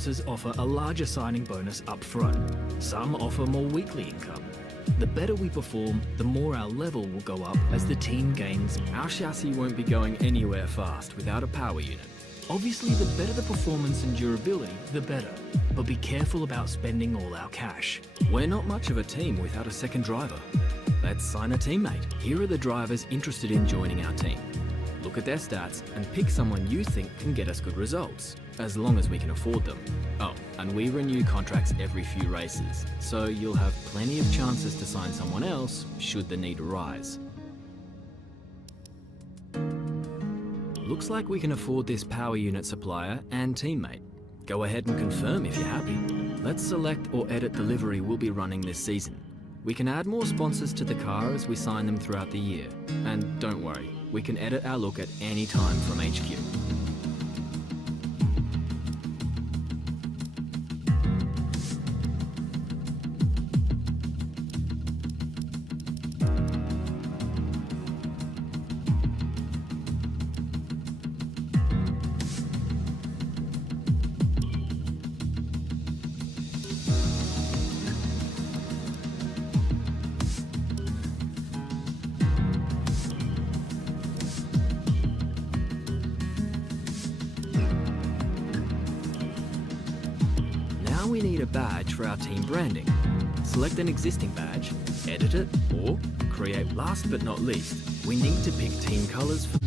sponsors offer a larger signing bonus up front. Some offer more weekly income. The better we perform, the more our level will go up as the team gains. Our chassis won't be going anywhere fast without a power unit. Obviously, the better the performance and durability, the better. But be careful about spending all our cash. We're not much of a team without a second driver. Let's sign a teammate. Here are the drivers interested in joining our team. Look at their stats and pick someone you think can get us good results, as long as we can afford them. Oh, and we renew contracts every few races, so you'll have plenty of chances to sign someone else should the need arise. Looks like we can afford this power unit supplier and teammate. Go ahead and confirm if you're happy. Let's select or edit the livery we'll be running this season. We can add more sponsors to the car as we sign them throughout the year. And don't worry, we can edit our look at any time from HQ. We need a badge for our team branding. Select an existing badge, edit it, or create. Last but not least, we need to pick team colors for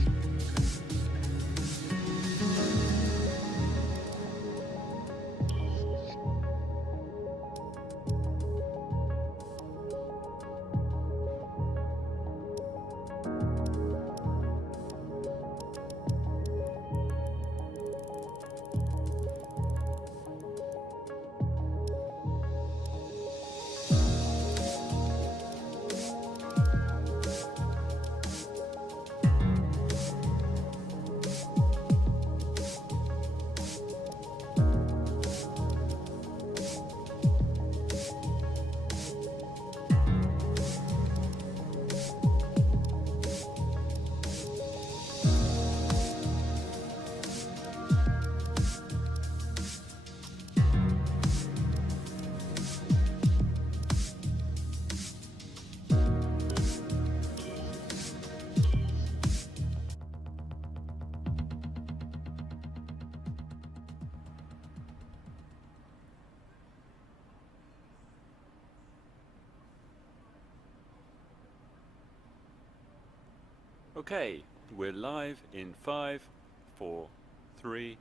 Okay, we're live in 5, 4, 3.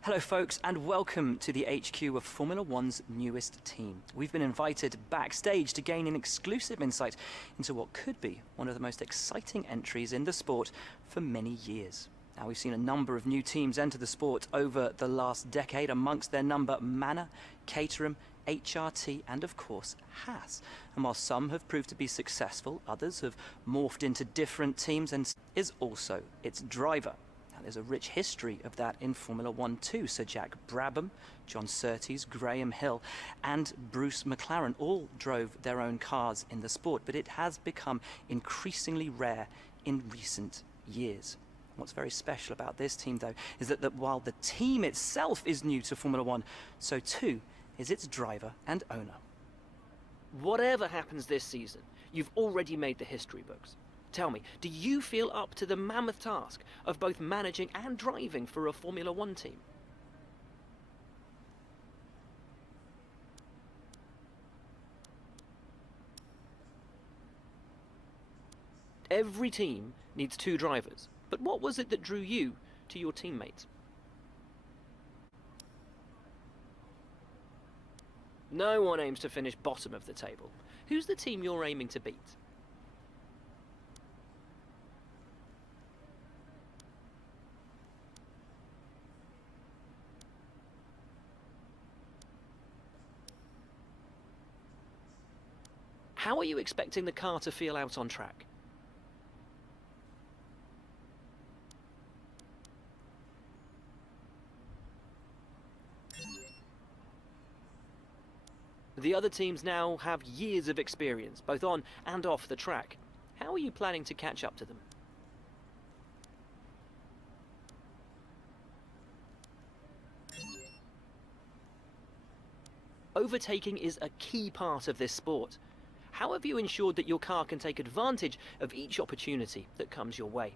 Hello folks, and welcome to the HQ of Formula One's newest team. We've been invited backstage to gain an exclusive insight into what could be one of the most exciting entries in the sport for many years. Now, we've seen a number of new teams enter the sport over the last decade, amongst their number Manor, Caterham, HRT and of course Haas. And while some have proved to be successful, others have morphed into different teams and is also its driver. Now, there's a rich history of that in Formula One too. Sir Jack Brabham, John Surtees, Graham Hill and Bruce McLaren all drove their own cars in the sport, but it has become increasingly rare in recent years. What's very special about this team though is that while the team itself is new to Formula One, so too is its driver and owner. Whatever happens this season, you've already made the history books. Tell me, do you feel up to the mammoth task of both managing and driving for a Formula One team? Every team needs two drivers, but what was it that drew you to your teammates? No one aims to finish bottom of the table. Who's the team you're aiming to beat? How are you expecting the car to feel out on track? The other teams now have years of experience, both on and off the track. How are you planning to catch up to them? Overtaking is a key part of this sport. How have you ensured that your car can take advantage of each opportunity that comes your way?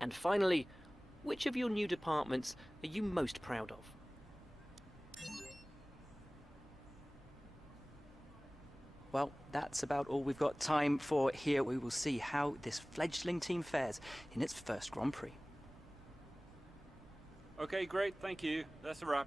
And finally, which of your new departments are you most proud of? Well, that's about all we've got time for here. We will see how this fledgling team fares in its first Grand Prix. Okay, great, thank you. That's a wrap.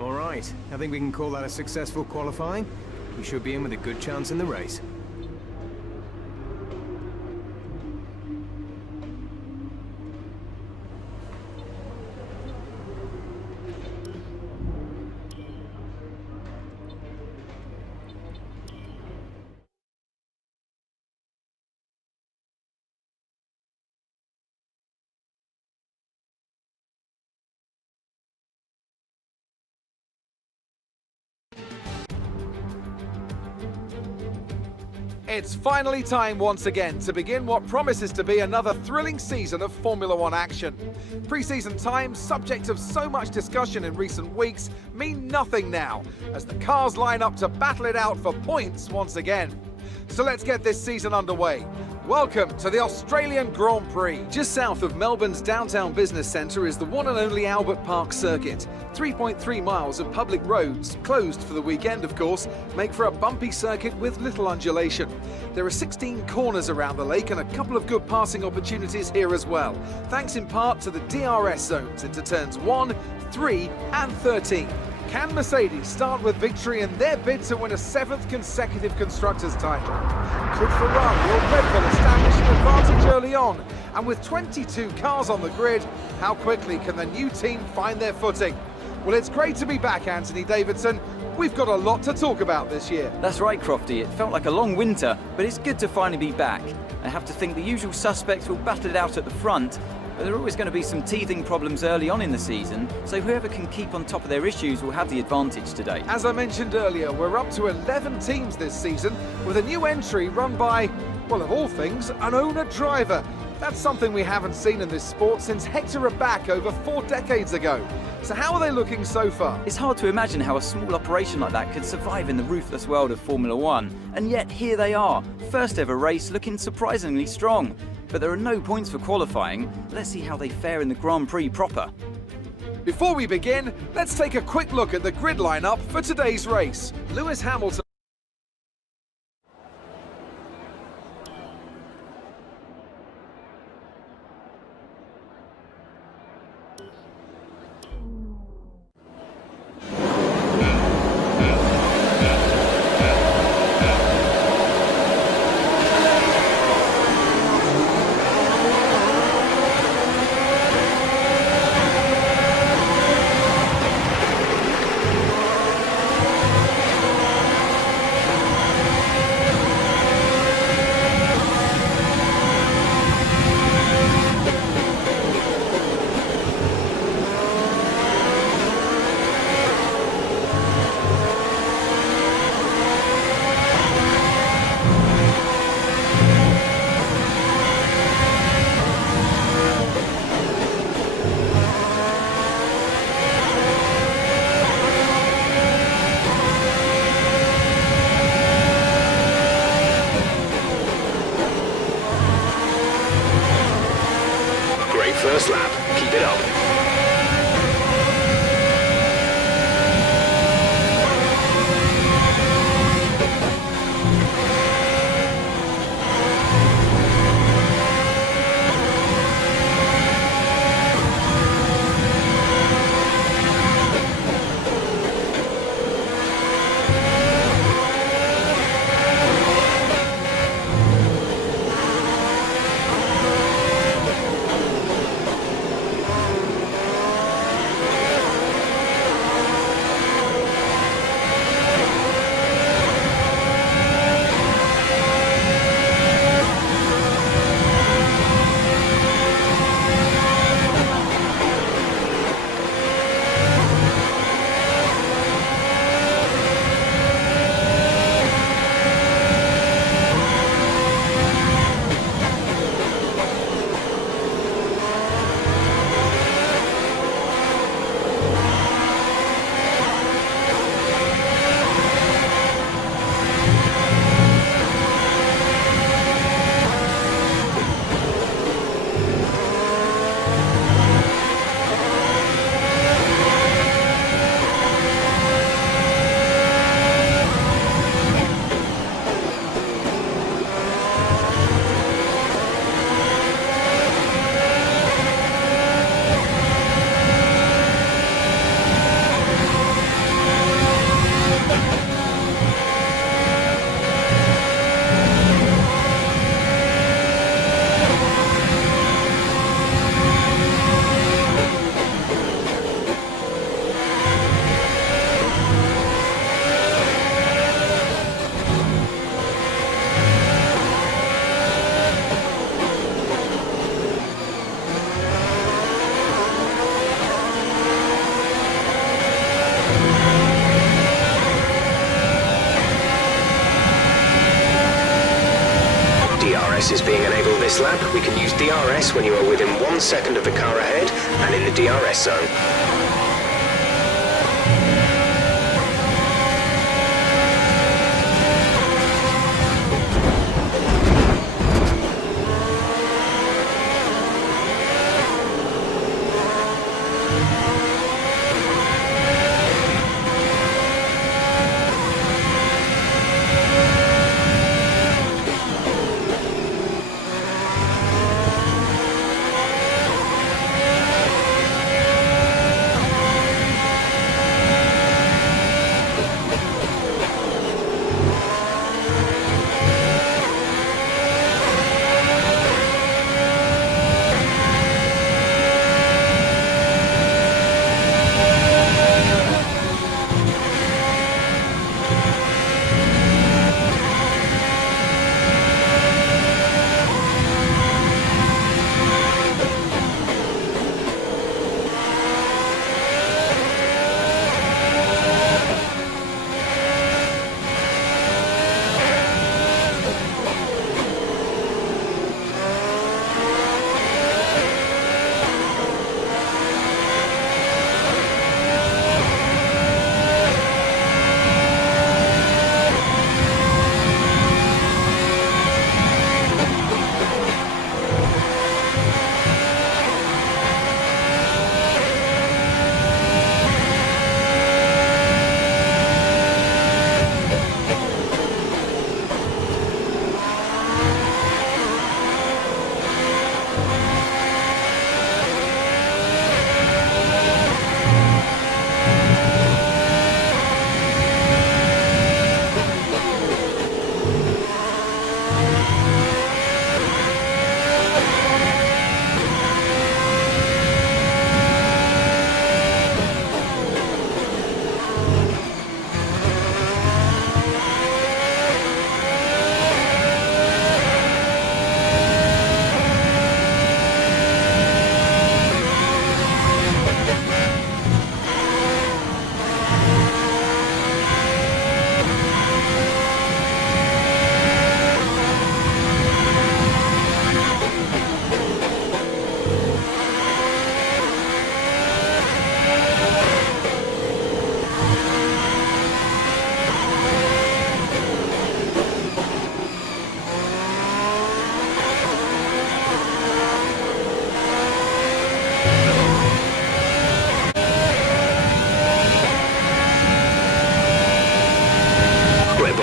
All right, I think we can call that a successful qualifying. We should be in with a good chance in the race. It's finally time once again to begin what promises to be another thrilling season of Formula One action. Pre-season times, subject of so much discussion in recent weeks, mean nothing now, as the cars line up to battle it out for points once again. So let's get this season underway. Welcome to the Australian Grand Prix. Just south of Melbourne's downtown business centre is the one and only Albert Park circuit. 3.3 miles of public roads, closed for the weekend of course, make for a bumpy circuit with little undulation. There are 16 corners around the lake and a couple of good passing opportunities here as well, thanks in part to the DRS zones into turns 1, 3 and 13. Can Mercedes start with victory in their bid to win a 7th consecutive Constructors' title? Could Ferrari or Red Bull establish an advantage early on? And with 22 cars on the grid, how quickly can the new team find their footing? Well, it's great to be back, Anthony Davidson. We've got a lot to talk about this year. That's right, Crofty. It felt like a long winter, but it's good to finally be back. I have to think the usual suspects will battle it out at the front, but there are always going to be some teething problems early on in the season, so whoever can keep on top of their issues will have the advantage today. As I mentioned earlier, we're up to 11 teams this season, with a new entry run by, well, of all things, an owner-driver. That's something we haven't seen in this sport since Hector Raback over 4 decades ago. So how are they looking so far? It's hard to imagine how a small operation like that could survive in the ruthless world of Formula One. And yet here they are, first ever race looking surprisingly strong. But there are no points for qualifying. Let's see how they fare in the Grand Prix proper. Before we begin, let's take a quick look at the grid lineup for today's race. Lewis Hamilton. First lap, keep it up. DRS is being enabled this lap. We can use DRS when you are within 1 second of the car ahead and in the DRS zone.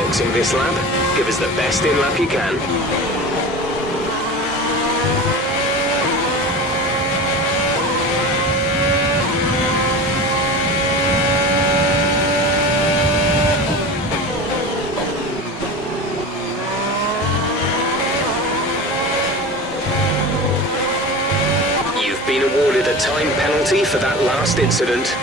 boxing this lap. Give us the best in-lap you can. You've been awarded a time penalty for that last incident.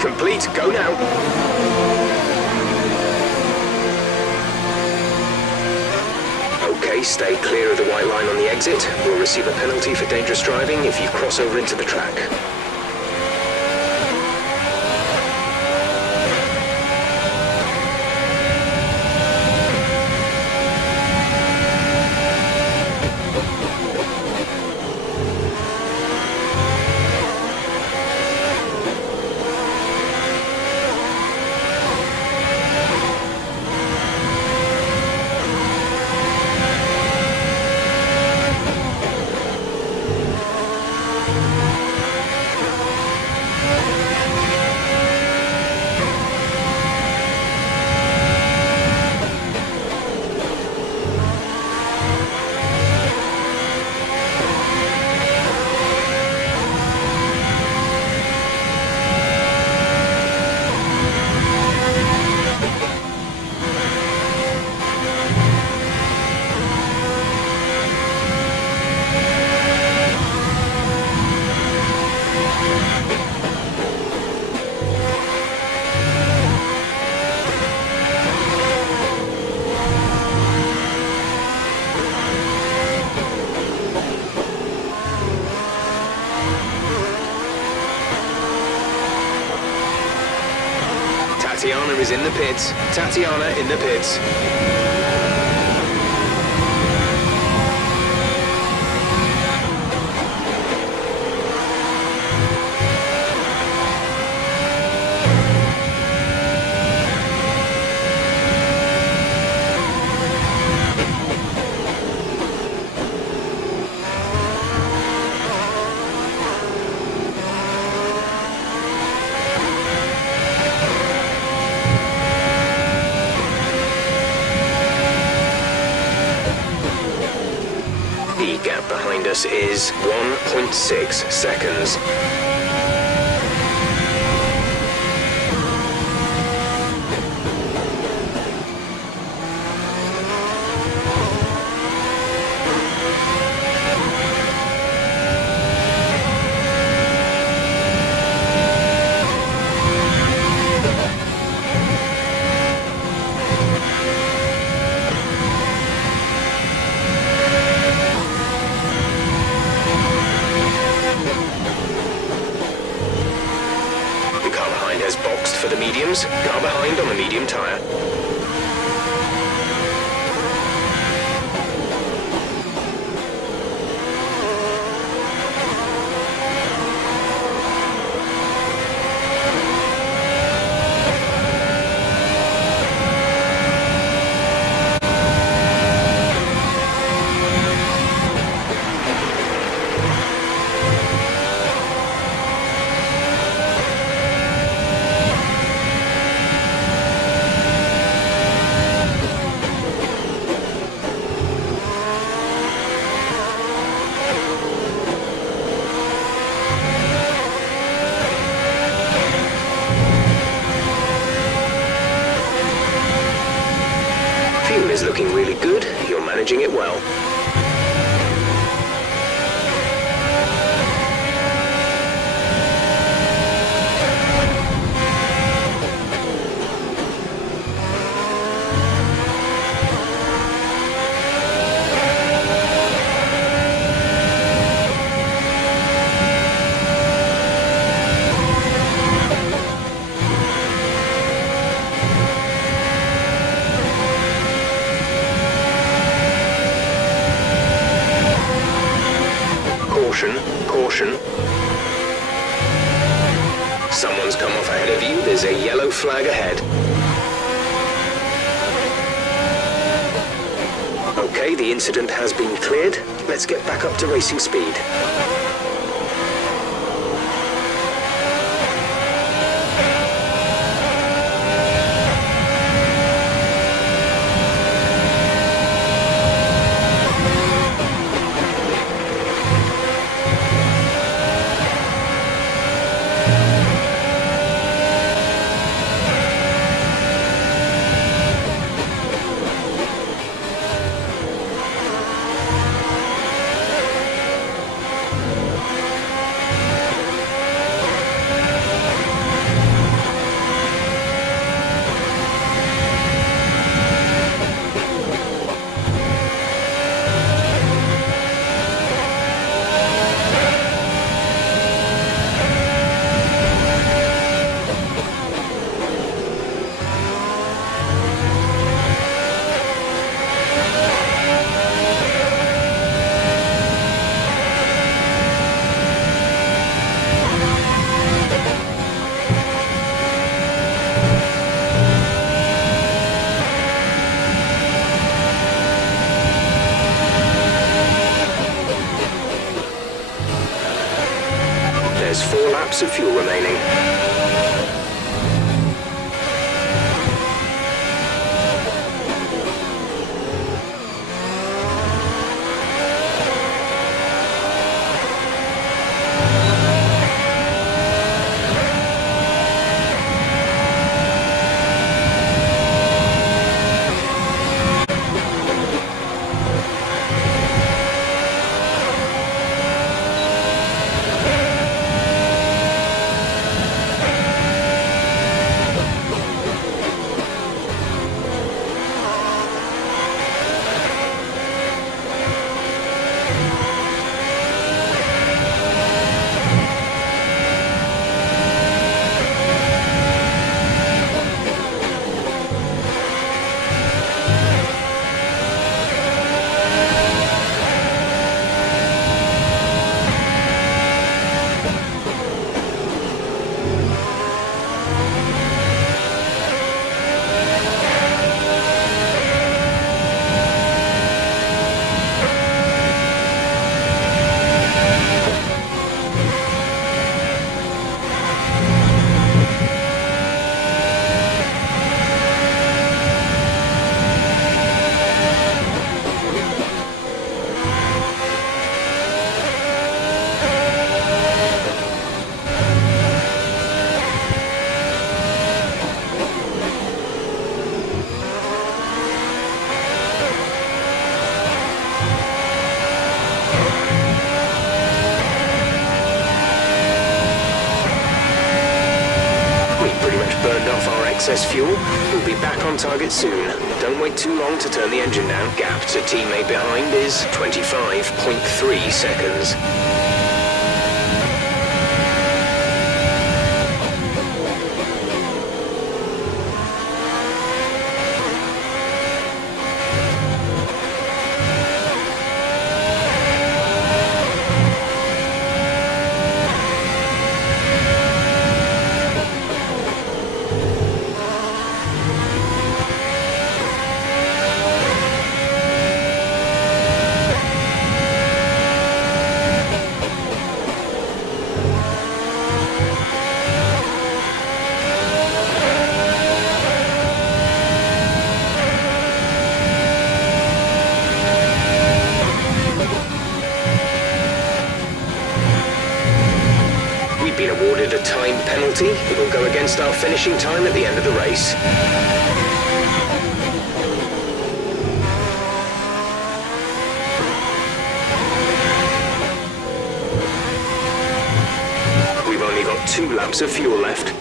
Complete, go now. Okay, stay clear of the white line on the exit. We'll receive a penalty for dangerous driving if you cross over into the track. Tatiana is in the pits. Tatiana in the pits. The gap behind us is 1.6 seconds. Has boxed for the mediums, car behind on the medium tyre. time is looking really good. You're managing it well. Caution. Someone's come off ahead of you. There's a yellow flag ahead. Okay, the incident has been cleared. Let's get back up to racing speed. There's 4 laps of fuel remaining. Excess fuel. We'll be back on target soon. Don't wait too long to turn the engine down. Gap to teammate behind is 25.3 seconds. Awarded a time penalty. It will go against our finishing time at the end of the race. got 2 laps of fuel left.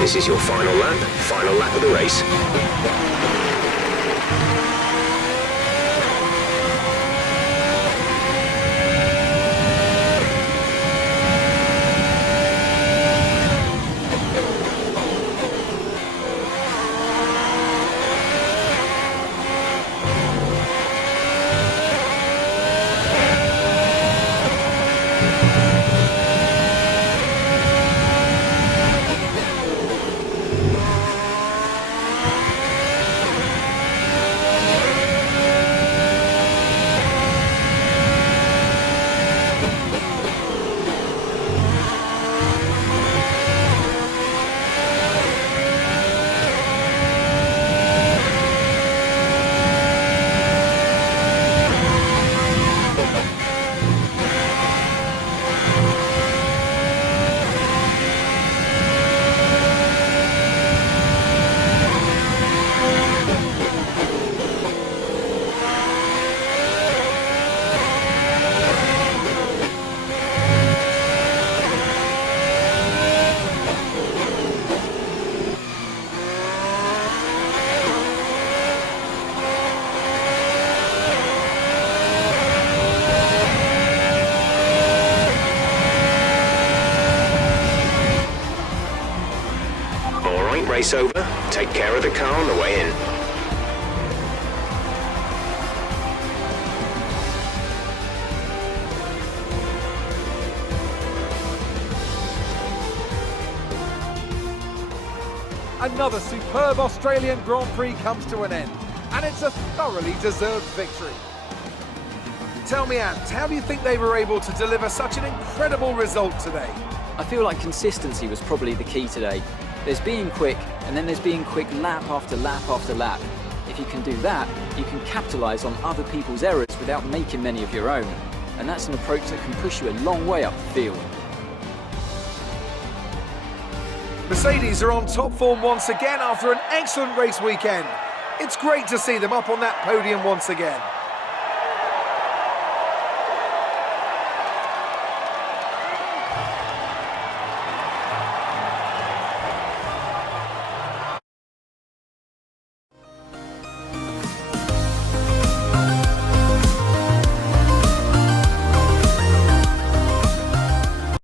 This is your final lap of the race. Race over. Take care of the car on the way in. Another superb Australian Grand Prix comes to an end, and it's a thoroughly deserved victory. Tell me, Ant, how do you think they were able to deliver such an incredible result today? I feel like consistency was probably the key today. There's being quick, and then there's being quick lap after lap after lap. If you can do that, you can capitalise on other people's errors without making many of your own. And that's an approach that can push you a long way up the field. Mercedes are on top form once again after an excellent race weekend. It's great to see them up on that podium once again.